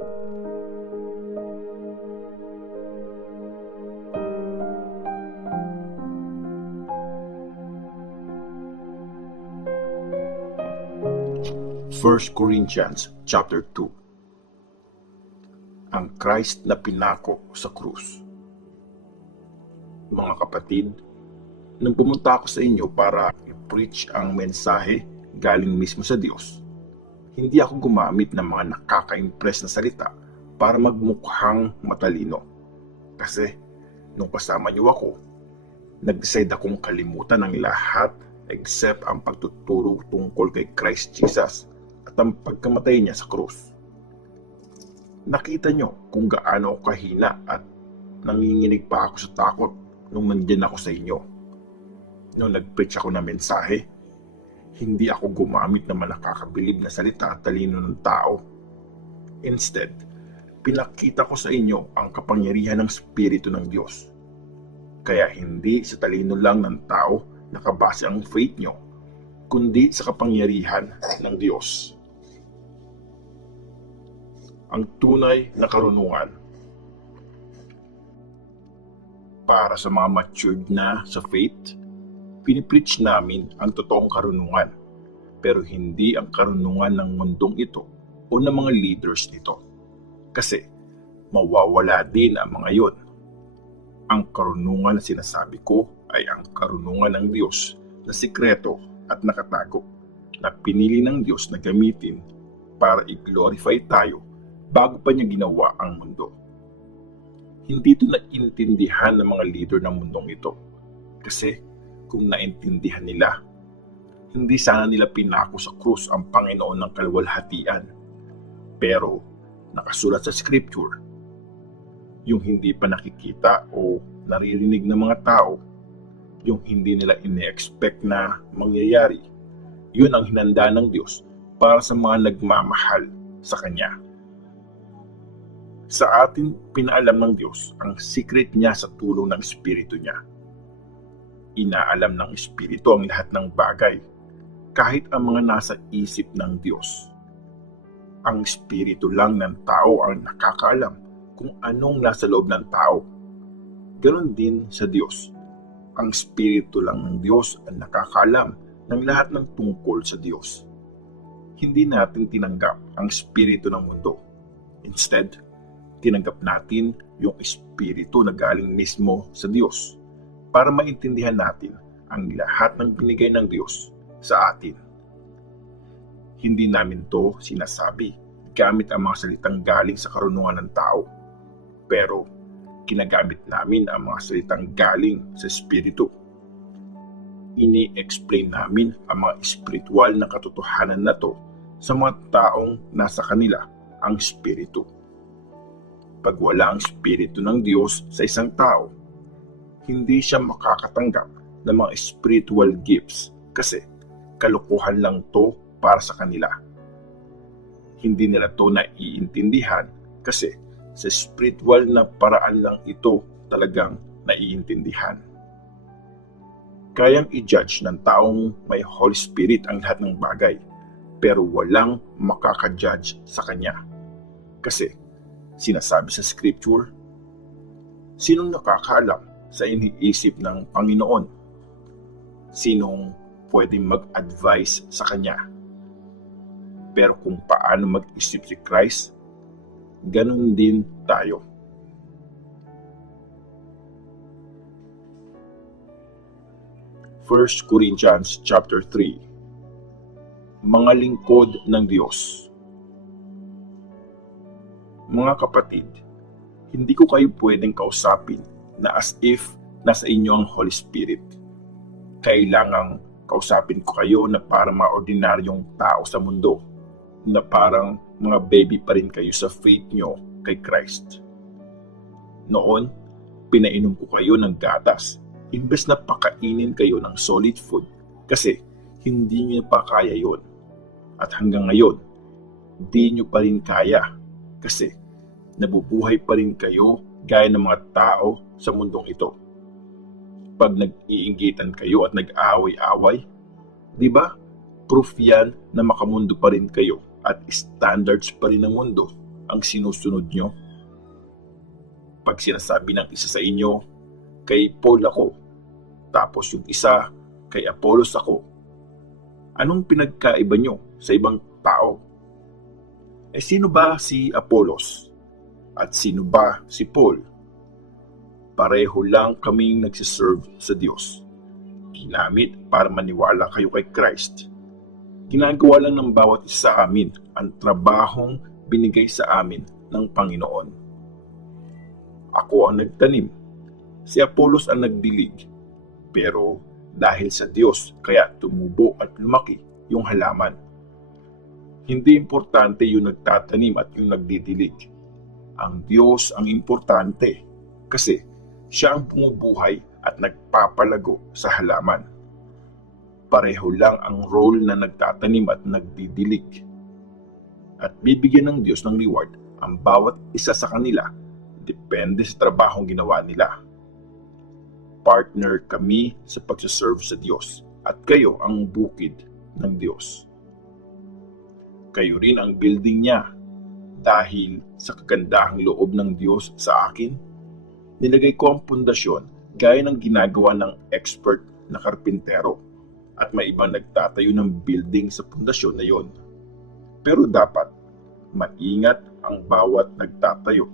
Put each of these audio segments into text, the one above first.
First Corinthians chapter 2. Ang Christ na pinako sa krus. Mga kapatid, nang pumunta ako sa inyo para i-preach ang mensahe galing mismo sa Diyos, hindi ako gumamit ng mga nakaka-impress na salita para magmukhang matalino. Kasi nung kasama niyo ako, nag-decide akong kalimutan ang lahat except ang pagtuturo tungkol kay Christ Jesus at ang pagkamatay niya sa krus. Nakita niyo kung gaano ako kahina at nanginginig pa ako sa takot nung nandyan ako sa inyo. Nung nag-preach ako ng mensahe, hindi ako gumamit ng mga nakakabilib na salita at talino ng tao. Instead, pinakita ko sa inyo ang kapangyarihan ng Espiritu ng Diyos. Kaya hindi sa talino lang ng tao nakabase ang faith nyo, kundi sa kapangyarihan ng Diyos. Ang tunay na karunungan. Para sa mga matured na sa faith, pinipreach namin ang totoong karunungan, pero hindi ang karunungan ng mundong ito o ng mga leaders nito. Kasi mawawala din ang mga yon. Ang karunungan na sinasabi ko ay ang karunungan ng Diyos na sikreto at nakatago, na pinili ng Diyos na gamitin para i-glorify tayo bago pa niya ginawa ang mundo. Hindi ito naintindihan ng mga leader ng mundong ito. Kasi kung naintindihan nila, hindi sana nila pinako sa krus ang Panginoon ng kaluwalhatian. Pero nakasulat sa Scripture, yung hindi pa nakikita o naririnig ng mga tao, yung hindi nila ine-expect na mangyayari, yun ang hinanda ng Diyos para sa mga nagmamahal sa Kanya. Sa atin, pinaalam ng Diyos ang secret niya sa tulong ng Espiritu niya. Inaalam ng Espiritu ang lahat ng bagay, kahit ang mga nasa isip ng Diyos. Ang Espiritu lang ng tao ang nakakaalam kung anong nasa loob ng tao. Ganon din sa Diyos. Ang Espiritu lang ng Diyos ang nakakaalam ng lahat ng tungkol sa Diyos. Hindi natin tinanggap ang Espiritu ng mundo. Instead, tinanggap natin yung Espiritu na galing mismo sa Diyos para maintindihan natin ang lahat ng binigay ng Diyos sa atin. Hindi namin to sinasabi gamit ang mga salitang galing sa karunungan ng tao, pero ginagamit namin ang mga salitang galing sa Espiritu. Ini-explain namin ang mga espiritual na katotohanan na to sa mga taong nasa kanila ang Espiritu. Pag wala ang Espiritu ng Diyos sa isang tao, hindi siya makakatanggap ng mga spiritual gifts kasi kalokohan lang to para sa kanila. Hindi nila to naiintindihan kasi sa spiritual na paraan lang ito talagang naiintindihan. Kayang i-judge ng taong may Holy Spirit ang lahat ng bagay, pero walang makaka-judge sa Kanya. Kasi sinasabi sa Scripture, sinong nakakaalam sa iniisip ng Panginoon? Sinong pwedeng mag-advise sa Kanya? Pero kung paano mag-isip si Christ, ganun din tayo. First Corinthians chapter 3. Mga lingkod ng Diyos. Mga kapatid, hindi ko kayo pwedeng kausapin na as if nasa inyo ang Holy Spirit. Kailangang kausapin ko kayo na parang mga ordinaryong tao sa mundo, na parang mga baby pa rin kayo sa faith nyo kay Christ. Noon, pinainom ko kayo ng gatas, imbes na pakainin kayo ng solid food kasi hindi nyo pa kaya yon. At hanggang ngayon, di nyo pa rin kaya kasi nabubuhay pa rin kayo gaya ng mga tao sa mundong ito. Pag nag-iinggitan kayo at nag-aaway-away, di ba? Proof yan na makamundo pa rin kayo at standards pa rin ng mundo ang sinusunod nyo? Pag sinasabi ng isa sa inyo, kay Paul ako, tapos yung isa, kay Apollos ako, anong pinagkaiba nyo sa ibang tao? Sino ba si Apollos? At sino ba si Paul? Pareho lang kaming nagsiserve sa Diyos. Ginamit para maniwala kayo kay Christ. Ginagawa lang ng bawat isa sa amin ang trabahong binigay sa amin ng Panginoon. Ako ang nagtanim, si Apollos ang nagdilig, pero dahil sa Diyos kaya tumubo at lumaki yung halaman. Hindi importante yung nagtatanim at yung nagdidilig. Ang Diyos ang importante kasi siya ang bumubuhay at nagpapalago sa halaman. Pareho lang ang role na nagtatanim at nagdidilig. At bibigyan ng Diyos ng reward ang bawat isa sa kanila depende sa trabahong ginawa nila. Partner kami sa pagsaserve sa Diyos at kayo ang bukid ng Diyos. Kayo rin ang building niya dahil sa kagandahang loob ng Diyos sa akin. Nilagay ko ang pundasyon gaya ng ginagawa ng expert na karpintero at may ibang nagtatayo ng building sa pundasyon na yon. Pero dapat maingat ang bawat nagtatayo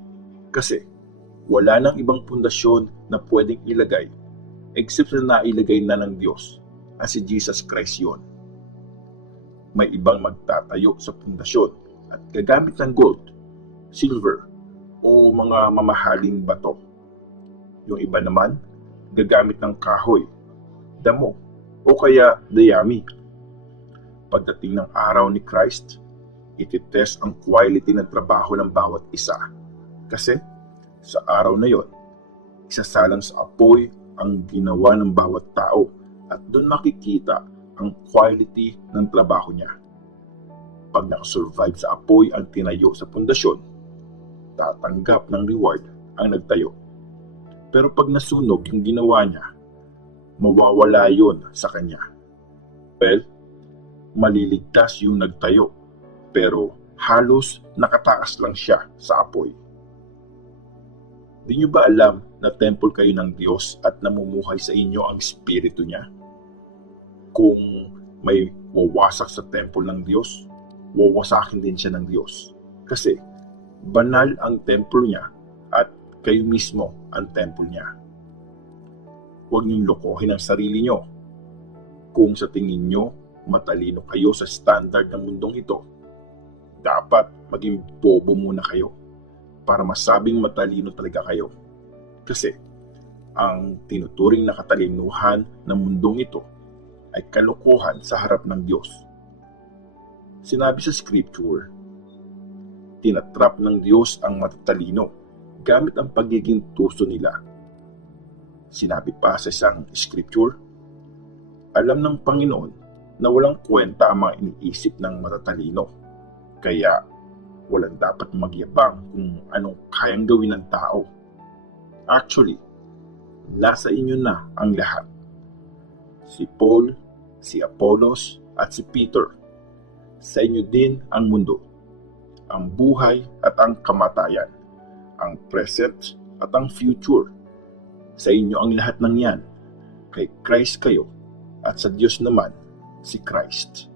kasi wala nang ibang pundasyon na pwedeng ilagay except na nailagay na ng Diyos at si Jesus Christ yon. May ibang magtatayo sa pundasyon at gagamit ng gold, silver o mga mamahaling bato. Yung iba naman, gagamit ng kahoy, damo, o kaya dayami. Pagdating ng araw ni Christ, ititest ang quality ng trabaho ng bawat isa. Kasi sa araw na yon, isasalang sa apoy ang ginawa ng bawat tao at doon makikita ang quality ng trabaho niya. Pag nakasurvive sa apoy ang tinayo sa pundasyon, tatanggap ng reward ang nagtayo. Pero pag nasunog yung ginawa niya, mawawala yon sa kanya. Well, maliligtas yung nagtayo, pero halos nakataas lang siya sa apoy. Di nyo ba alam na temple kayo ng Diyos at namumuhay sa inyo ang Espiritu niya? Kung may wawasak sa temple ng Diyos, wawasakin din siya ng Diyos. Kasi banal ang temple niya at kayo mismo ang temple niya. Huwag niyong lokohin ang sarili niyo. Kung sa tingin niyo matalino kayo sa standard ng mundong ito, dapat maging bobo muna kayo para masabing matalino talaga kayo. Kasi ang tinuturing na katalinuhan ng mundong ito ay kalokohan sa harap ng Diyos. Sinabi sa Scripture, tinatrap ng Diyos ang matatalino gamit ang pagiging tuso nila. Sinabi pa sa isang Scripture, alam ng Panginoon na walang kwenta ang mga iniisip ng matatalino, kaya walang dapat magyabang kung anong kayang gawin ng tao. Actually, nasa inyo na ang lahat. Si Paul, si Apollos, at si Peter. Sa inyo din ang mundo, ang buhay at ang kamatayan, ang present at ang future. Sa inyo ang lahat ng yan. Kay Christ kayo at sa Diyos naman si Christ.